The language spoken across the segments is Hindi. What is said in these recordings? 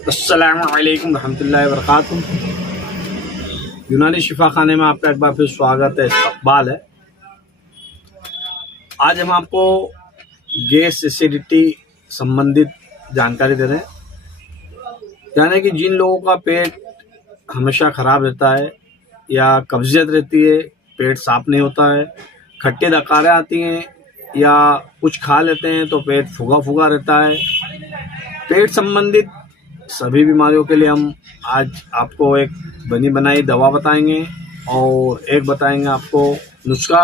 अस्सलामुअलैकुम रहमतुल्लाहि व बरकातुहू। यूनानी शिफा खाने में आपका एक बार फिर स्वागत है, इस्तकबाल है। आज हम आपको गैस एसिडिटी संबंधित जानकारी दे रहे हैं। यानी कि जिन लोगों का पेट हमेशा ख़राब रहता है या कब्जियत रहती है, पेट साफ नहीं होता है, खट्टी डकारें आती हैं या कुछ खा लेते हैं तो पेट फूगा फूगा रहता है, पेट संबंधित सभी बीमारियों के लिए हम आज आपको एक बनी बनाई दवा बताएंगे और एक बताएंगे आपको नुस्खा,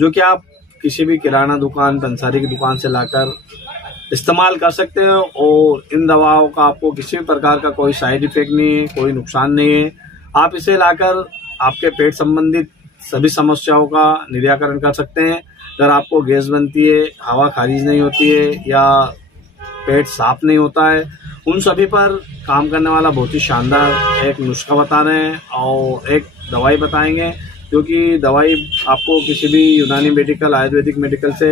जो कि आप किसी भी किराना दुकान, पंसारी की दुकान से लाकर इस्तेमाल कर सकते हो। और इन दवाओं का आपको किसी भी प्रकार का कोई साइड इफ़ेक्ट नहीं है, कोई नुकसान नहीं है। आप इसे लाकर आपके पेट संबंधित सभी समस्याओं का निराकरण कर सकते हैं। अगर आपको गैस बनती है, हवा खारिज नहीं होती है या पेट साफ नहीं होता है, उन सभी पर काम करने वाला बहुत ही शानदार एक नुस्खा बता रहे हैं और एक दवाई बताएंगे, जो कि दवाई आपको किसी भी यूनानी मेडिकल, आयुर्वेदिक मेडिकल से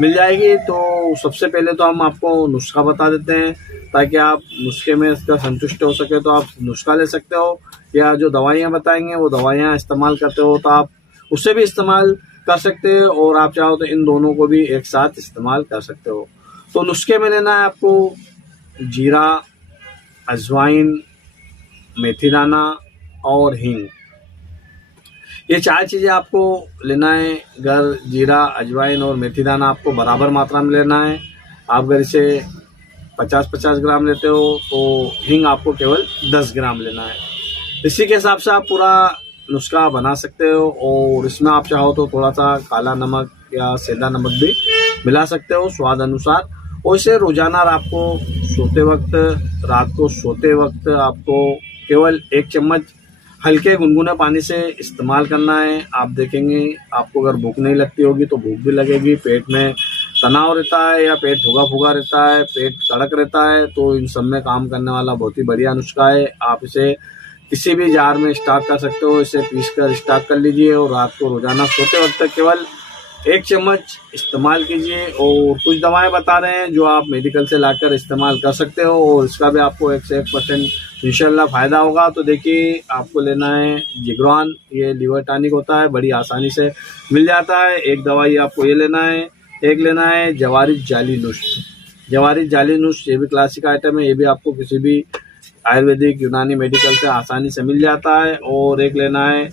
मिल जाएगी। तो सबसे पहले तो हम आपको नुस्खा बता देते हैं, ताकि आप नुस्खे में इसका संतुष्ट हो सके तो आप नुस्खा ले सकते हो, या जो दवाइयाँ बताएंगे वो दवाइयाँ इस्तेमाल करते हो तो आप उससे भी इस्तेमाल कर सकते हो, और आप चाहो तो इन दोनों को भी एक साथ इस्तेमाल कर सकते हो। तो नुस्खे में लेना है आपको जीरा, अजवाइन, मेथी दाना और हींग। ये चार चीज़ें आपको लेना है। अगर जीरा, अजवाइन और मेथी दाना आपको बराबर मात्रा में लेना है। आप अगर इसे 50-50 ग्राम लेते हो तो हींग आपको केवल 10 ग्राम लेना है। इसी के हिसाब से आप पूरा नुस्खा बना सकते हो, और इसमें आप चाहो तो थोड़ा सा काला नमक या सेंधा नमक भी मिला सकते हो स्वाद अनुसार। और इसे रोजाना रात को सोते वक्त आपको केवल 1 चम्मच हल्के गुनगुने पानी से इस्तेमाल करना है। आप देखेंगे आपको अगर भूख नहीं लगती होगी तो भूख भी लगेगी, पेट में तनाव रहता है या पेट फूगा फूगा रहता है, पेट कड़क रहता है, तो इन सब में काम करने वाला बहुत ही बढ़िया नुस्खा है। आप इसे किसी भी जार में स्टॉक कर सकते हो, इसे पीस कर स्टॉक कर लीजिए और रात को रोजाना सोते वक्त केवल 1 चम्मच इस्तेमाल कीजिए। और कुछ दवाएं बता रहे हैं जो आप मेडिकल से लाकर इस्तेमाल कर सकते हो, और इसका भी आपको 1 से 1% इंशाल्लाह फ़ायदा होगा। तो देखिए, आपको लेना है जिग्रान, ये लीवर टॉनिक होता है, बड़ी आसानी से मिल जाता है। एक दवाई आपको ये लेना है। एक लेना है जवारिज जाली नुस्ख। जवारिज जाली नुस्ख ये भी क्लासिक आइटम है, ये भी आपको किसी भी आयुर्वेदिक, यूनानी मेडिकल से आसानी से मिल जाता है। और एक लेना है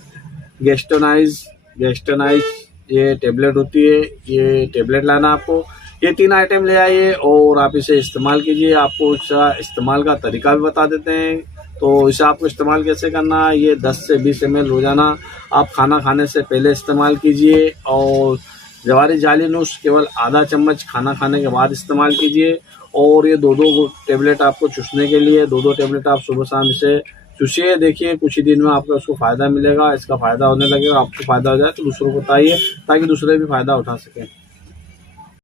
गैस्ट्रोनाइज ये टेबलेट होती है, ये टेबलेट लाना आपको। ये 3 आइटम ले आइए और आप इसे इस्तेमाल कीजिए। आपको इसका इस्तेमाल का तरीका भी बता देते हैं। तो इसे आपको इस्तेमाल कैसे करना है, ये 10 से 20 ml रोजाना आप खाना खाने से पहले इस्तेमाल कीजिए। और जवारिज जाली नुस्ख केवल आधा चम्मच खाना खाने के बाद इस्तेमाल कीजिए। और ये 2-2 टेबलेट आपको चूसने के लिए 2-2 टेबलेट आप सुबह शाम इसे चूसिए। देखिए, कुछ ही दिन में आपको उसको फ़ायदा मिलेगा। इसका फ़ायदा होने लगेगा, आपको फ़ायदा हो जाए तो दूसरों को बताइए, ताकि दूसरे भी फ़ायदा उठा सकें।